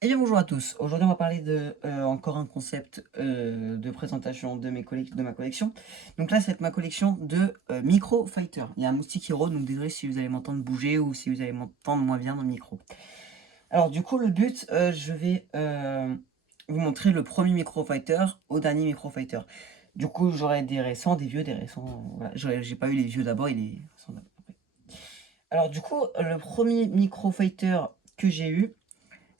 Eh bien bonjour à tous, aujourd'hui on va parler de encore un concept de présentation de ma collection. Donc là c'est ma collection de Micro Fighter. Il y a un moustique hero, donc désolé si vous allez m'entendre bouger ou si vous allez m'entendre moins bien dans le micro. Alors du coup le but, je vais vous montrer le premier Micro Fighter au dernier Micro Fighter. Du coup j'aurai des récents, des vieux, des récents. Voilà. J'ai pas eu les vieux d'abord et les récents après. Alors du coup le premier Micro Fighter que j'ai eu,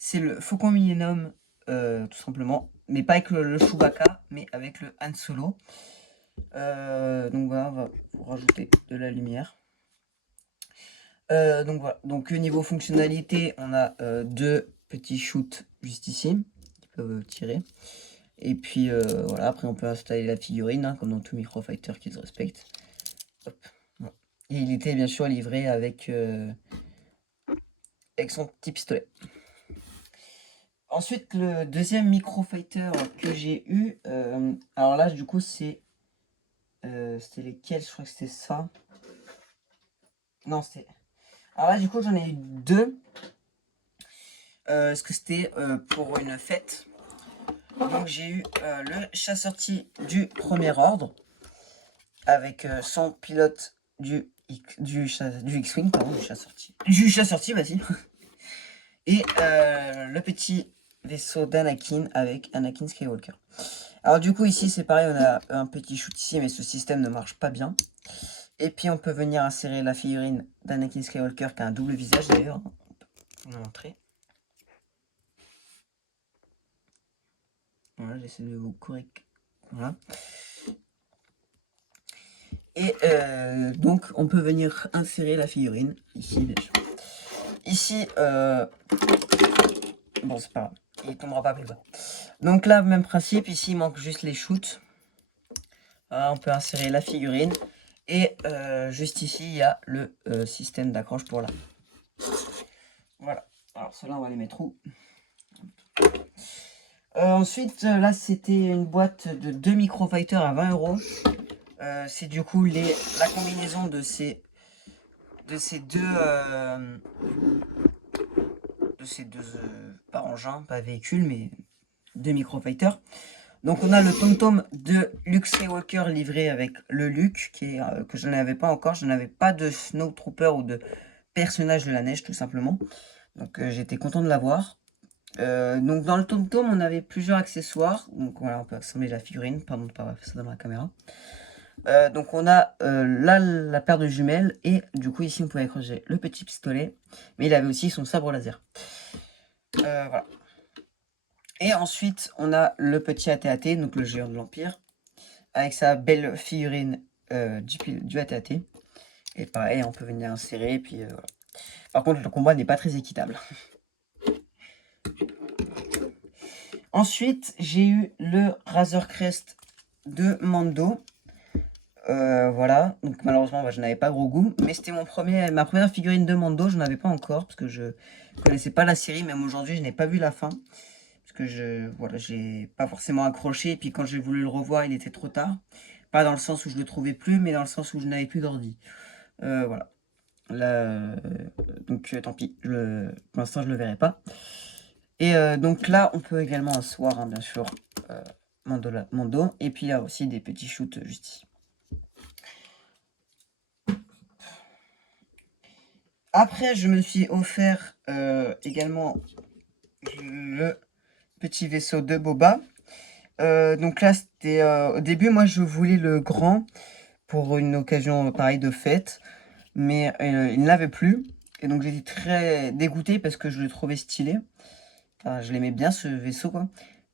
c'est le Faucon Millennium, tout simplement. Mais pas avec le Chewbacca, mais avec le Han Solo. Donc voilà, on va rajouter de la lumière. Donc voilà, donc niveau fonctionnalité, on a deux petits shoots juste ici, qui peuvent tirer. Et puis voilà, après on peut installer la figurine, hein, comme dans tout Micro Fighter qui se respecte. Hop, voilà. Et il était bien sûr livré avec son petit pistolet. Ensuite, le deuxième Micro Fighter que j'ai eu, alors là, du coup, c'était lesquels? Je crois que c'était ça. Non, c'était. Alors là, du coup, j'en ai eu deux. Parce que c'était pour une fête. Donc, j'ai eu le chasseur-sorti du premier ordre. Avec son pilote du X-Wing, pardon, du chasseur-sorti. Du chasseur-sorti, vas-y. Et le petit vaisseau d'Anakin avec Anakin Skywalker. Alors du coup ici c'est pareil, on a un petit shoot ici mais ce système ne marche pas bien. Et puis on peut venir insérer la figurine d'Anakin Skywalker qui a un double visage d'ailleurs. On va montrer. Voilà, j'essaie de vous corriger. Voilà. Et donc on peut venir insérer la figurine ici bien sûr. Ici, bon c'est pas grave, il tombera pas plus bas. Donc là même principe, ici il manque juste les shoots. Voilà, on peut insérer la figurine. Et juste ici, il y a le système d'accroche pour là. Voilà. Alors, ceux-là, on va les mettre où? Ensuite, là, c'était une boîte de 2 Micro Fighter à 20 euros. C'est du coup la combinaison de ces deux, pas engins, pas véhicules, mais deux Micro Fighter. Donc, on a le Tom de Luke Skywalker livré avec le Luke, que je n'avais pas encore. Je n'avais pas de Snowtrooper ou de personnage de la neige, tout simplement. Donc, j'étais content de l'avoir. Donc dans le tom-tom, on avait plusieurs accessoires. Donc voilà, on peut assembler la figurine. Pardon de pas avoir fait ça dans la caméra. Donc on a là la paire de jumelles. Et du coup ici on pouvait accrocher le petit pistolet. Mais il avait aussi son sabre laser. Voilà. Et ensuite on a le petit AT-AT, donc le géant de l'Empire. Avec sa belle figurine du AT-AT. Et pareil, on peut venir insérer. Et puis voilà. Par contre le combat n'est pas très équitable. Ensuite, j'ai eu le Razor Crest de Mando. Voilà, donc malheureusement, je n'avais pas gros goût, mais c'était ma première figurine de Mando, je n'en avais pas encore, parce que je connaissais pas la série, même aujourd'hui, je n'ai pas vu la fin, parce que j'ai pas forcément accroché, et puis quand j'ai voulu le revoir, il était trop tard. Pas dans le sens où je le trouvais plus, mais dans le sens où je n'avais plus d'ordi. Voilà. Là, donc tant pis, pour l'instant, je le verrai pas. Et donc là, on peut également asseoir, hein, bien sûr, Mando. Et puis il y a aussi des petits shoots juste ici. Après, je me suis offert également le petit vaisseau de Boba. Donc là, c'était au début, moi, je voulais le grand pour une occasion pareille de fête, mais il ne l'avait plus. Et donc j'étais très dégoûté parce que je le trouvais stylé. Enfin, je l'aimais bien ce vaisseau, quoi.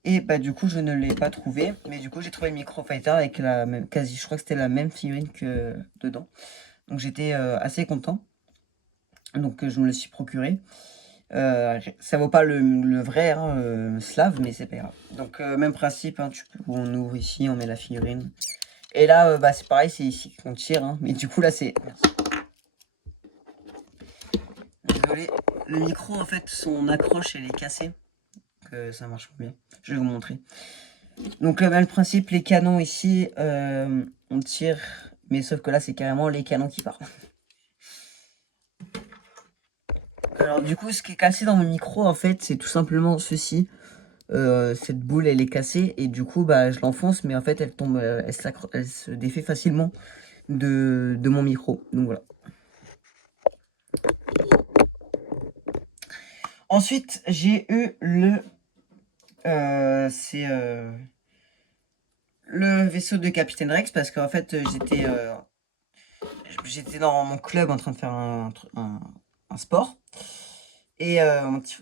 Et bah du coup je ne l'ai pas trouvé, mais du coup j'ai trouvé le Micro Fighter avec la même, quasi, je crois que c'était la même figurine que dedans. Donc j'étais assez content. Donc je me le suis procuré. Ça vaut pas le vrai hein, slave, mais c'est pas grave. Donc même principe, hein, on ouvre ici, on met la figurine. Et là, bah, c'est pareil, c'est ici qu'on tire. Hein, mais du coup là c'est... Merci. Désolé, le micro en fait, son accroche elle est cassée. Que ça marche pas bien. Je vais vous montrer. Donc bah, le principe, les canons ici, on tire, mais sauf que là c'est carrément les canons qui partent. Alors du coup, ce qui est cassé dans mon micro, en fait, c'est tout simplement ceci. Cette boule, elle est cassée et du coup, bah, je l'enfonce, mais en fait, elle tombe, elle se défait facilement de mon micro. Donc voilà. Ensuite, j'ai eu le vaisseau de Capitaine Rex parce qu'en fait, j'étais dans mon club en train de faire un sport. Et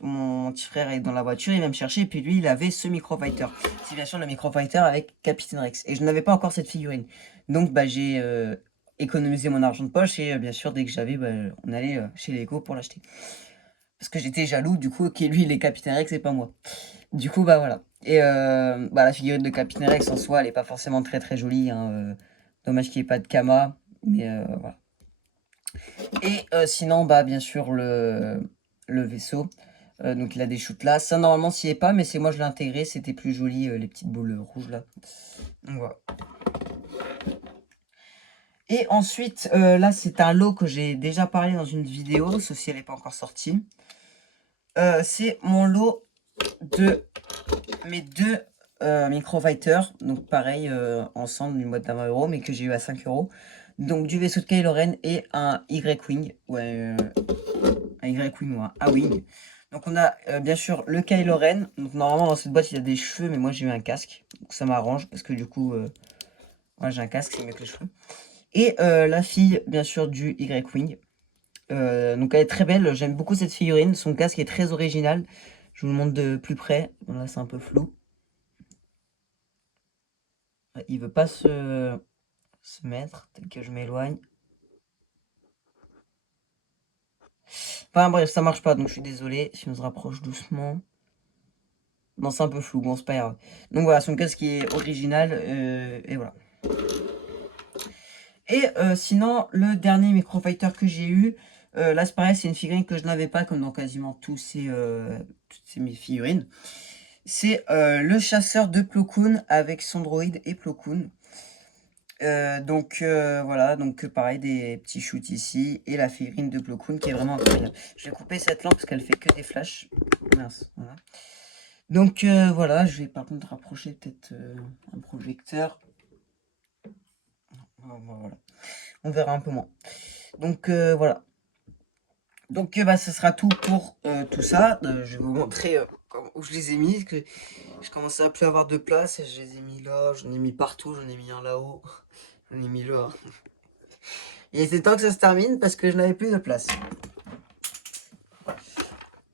mon petit frère est dans la voiture, il va me chercher, et puis lui, il avait ce Microfighter. C'est bien sûr le Microfighter avec Captain Rex. Et je n'avais pas encore cette figurine. Donc, bah, j'ai économisé mon argent de poche, et bien sûr, dès que j'avais, bah, on allait chez Lego pour l'acheter. Parce que j'étais jaloux, du coup, que lui, il est Captain Rex et pas moi. Du coup, bah voilà. Et bah, la figurine de Captain Rex en soi, elle est pas forcément très très jolie, hein, dommage qu'il n'y ait pas de Kama, mais voilà. Et sinon, bah, bien sûr, le vaisseau. Donc il a des shoots là. Ça, normalement, s'y est pas, mais c'est moi je l'ai intégré. C'était plus joli, les petites boules rouges là. Donc voilà. Et ensuite, là, c'est un lot que j'ai déjà parlé dans une vidéo, sauf si elle n'est pas encore sortie. C'est mon lot de mes deux Microfighters. Donc pareil, ensemble, du mode 20 €, mais que j'ai eu à 5 €. Donc du vaisseau de Kylo Ren et un Y-Wing. Ouais, un Y-Wing ou un A-Wing. Donc on a bien sûr le Kylo Ren. Donc normalement dans cette boîte il y a des cheveux, mais moi j'ai eu un casque. Donc ça m'arrange parce que du coup, moi j'ai un casque, c'est mieux que les cheveux. Et la fille bien sûr du Y-Wing. Donc elle est très belle, j'aime beaucoup cette figurine. Son casque est très original. Je vous le montre de plus près. Bon, là c'est un peu flou. Il veut pas se mettre, tel que je m'éloigne. Enfin bref, ça marche pas, donc je suis désolé. Si on se rapproche doucement. Non, c'est un peu flou, bon, c'est pas grave. Donc voilà, son casque qui est original, et voilà. Et sinon, le dernier Microfighter que j'ai eu, là c'est pareil, c'est une figurine que je n'avais pas, comme dans quasiment toutes ces mes figurines. C'est le chasseur de Plo Koon avec son droïde et Plo Koon. Donc voilà, donc pareil, des petits shoots ici, et la figurine de Plo Koon qui est vraiment incroyable. Je vais couper cette lampe parce qu'elle fait que des flashs. Mince, voilà. Donc voilà, je vais par contre rapprocher peut-être un projecteur. Voilà. On verra un peu moins. Donc voilà. Donc bah, ce sera tout pour tout ça. Je vais vous montrer où je les ai mis. Parce que je commence à plus avoir de place. Et je les ai mis là, j'en ai mis partout. J'en ai mis un là-haut. J'en ai mis là. Et c'est temps que ça se termine parce que je n'avais plus de place.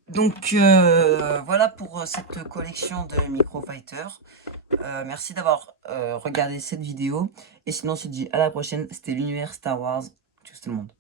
Donc voilà pour cette collection de Microfighter. Merci d'avoir regardé cette vidéo. Et sinon on se dit à la prochaine. C'était l'univers Star Wars. Tchuss tout le monde.